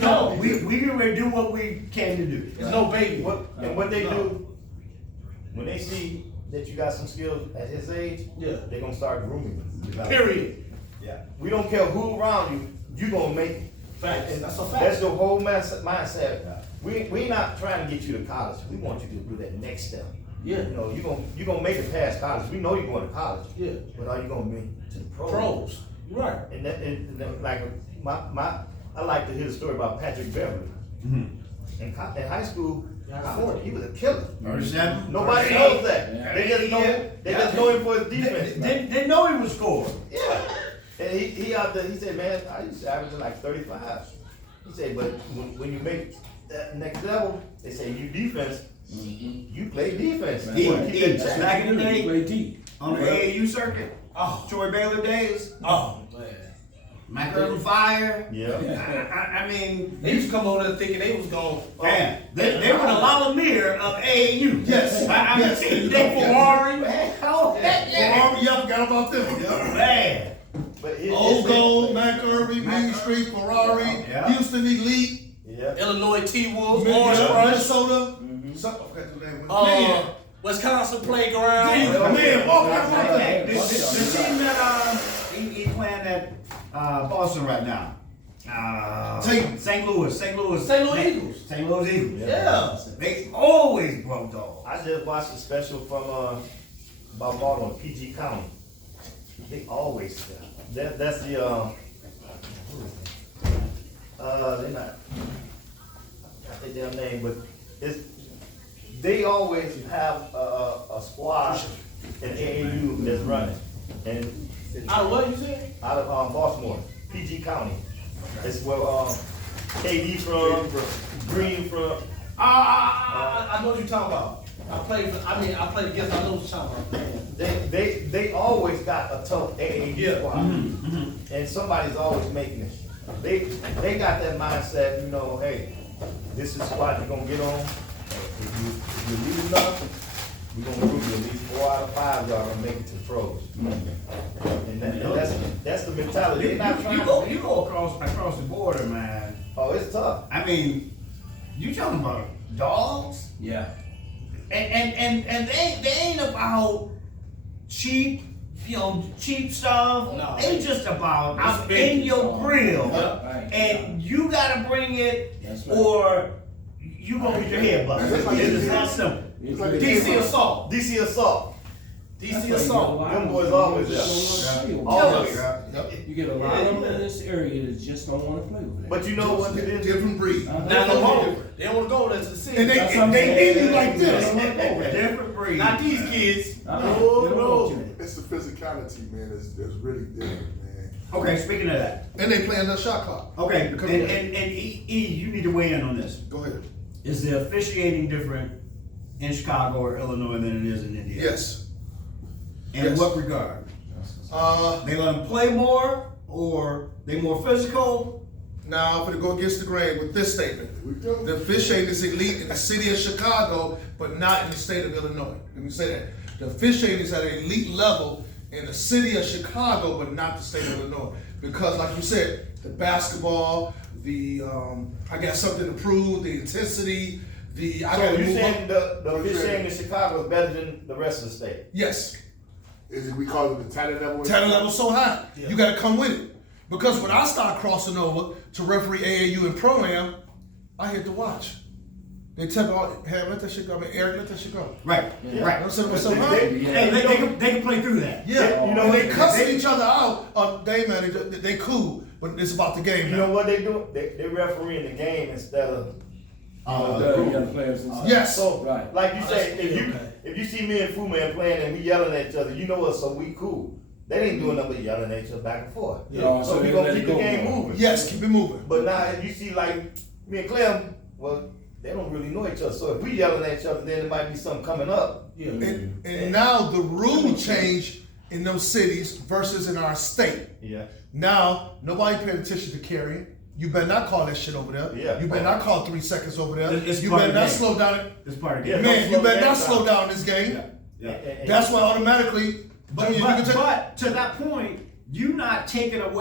No, we get ready to do what we came to do. There's no baby. And what they do, when they see that you got some skills at his age, Yeah. they're gonna start grooming you. Period. Yeah. We don't care who around you, you gonna make it. Facts. And That's a fact. That's your whole mindset. We not trying to get you to college. We want you to do that next step. Yeah. You know, you gonna make it past college. We know you're going to college. Yeah. But are you gonna make it to the pros? Pros. Right. And that like I like to hear the story about Patrick Beverly. In high school, he was a killer. Nobody knows that. Yeah. They just know him for his defense. They know he was scoring. Yeah. And he out there, he said, man, I used to average like 35. He said, but when you make that next level, they say you defense, you play defense. You wanna keep that check. Back in the day, Play deep. on the AAU circuit, Oh. Troy Baylor days, Oh man. Mike Urban Fire. Yeah. I mean, They used to come over there thinking they was going. man, they were the Lalamier of AAU. Yes. I mean, Yes. they Ferrari. Oh, heck yeah. Ferrari, y'all forgot about them. Man. But Old Gold, Mac Irby, Main Street, Ferrari, Yeah. Houston Elite, Yeah. Illinois T-Wolves, Orange Crush, Minnesota. Something, I forgot the name. uh, Wisconsin Playground. Man, all kinds of Hey, things. the team that he playing at Boston right now. St. Louis. St. Louis Eagles. St. Louis Eagles. Yeah. They always broke dogs. I just watched a special from about Baltimore, PG County. They always that's the they're not I think their name, but they always have a squad in AAU that's running. And Out of what you said? out of Baltimore, PG County. That's where KD from, Green from. I know what you're talking about. I played against, I know what you're talking about. They always got a tough AAU Yeah. squad, and somebody's always making it. They got that mindset, you know. Hey, this is the squad you're gonna get on. If you lead enough, we're gonna prove you at least 4 out of 5 y'all gonna make it to the pros. And that's the mentality. They're not trying You to. go across the border, man. Oh, it's tough. I mean, you talking about dogs? Yeah. And they ain't about cheap, cheap stuff. No. They just about I'm Respect. in your grill, Right. and you gotta bring it, That's right. or you gonna get your head busted. It's that simple. DC Assault. DC Assault. DC Assault. Them boys always there. Always. You get a lot of them in this area that just don't want to play with it. But you know what it is? Different breed. Now no more. They don't want to go there to the city. And they eat you like this. Different breed. Not these kids. No. It's the physicality, man. It's really different, man. Okay, speaking of that. And they playing the shot clock. Okay, and you need to weigh in on this. Go ahead. Is the officiating different in Chicago or Illinois than it is in Indiana? Yes. In Yes. what regard? They let them play more, or they more physical? Now I'm gonna go against the grain with this statement. The officiating is elite in the city of Chicago, but not in the state of Illinois. Let me say that. The officiating is at an elite level in the city of Chicago, but not the state of Illinois. Because like you said, the basketball, the I got something to prove, the intensity, I So gotta you move saying up. the officiating in Chicago is better than the rest of the state? Yes. Is it we call it the talent level? Talent level so high. You gotta come with it. Because when I start crossing over to referee AAU and Pro-Am, I hit the watch. They tell me, oh, hey, let that shit go. I mean, Eric, let that shit go. Right, right. I'm saying, so, huh? Hey, they can play through that. Yeah, You know when they what? cussing each other out, they cool, but it's about the game You now. know what they do? They refereeing the game instead of. You got players inside. Yes. So, Right. like you say, Okay. if you see me and Fu Man playing and we yelling at each other, you know us, so we cool. They ain't doing nothing but yelling at each other back and forth. Yeah. So So we they gonna let keep it the go game more. moving. Yes, keep it moving. But now if you see like me and Clem, well, they don't really know each other. So if we yelling at each other, then there might be something coming up. Yeah. And now the rule change in those cities versus in our state. Yeah. Now, nobody paying attention to carrying. You better not call that shit over there. Yeah. You better not call 3 seconds over there. It's You part better of the not game. slow down it. It's part of the Yeah. game. Man, Don't you slow better the not game slow down. down this game. Yeah. And- That's why automatically, But to that point, you not taking away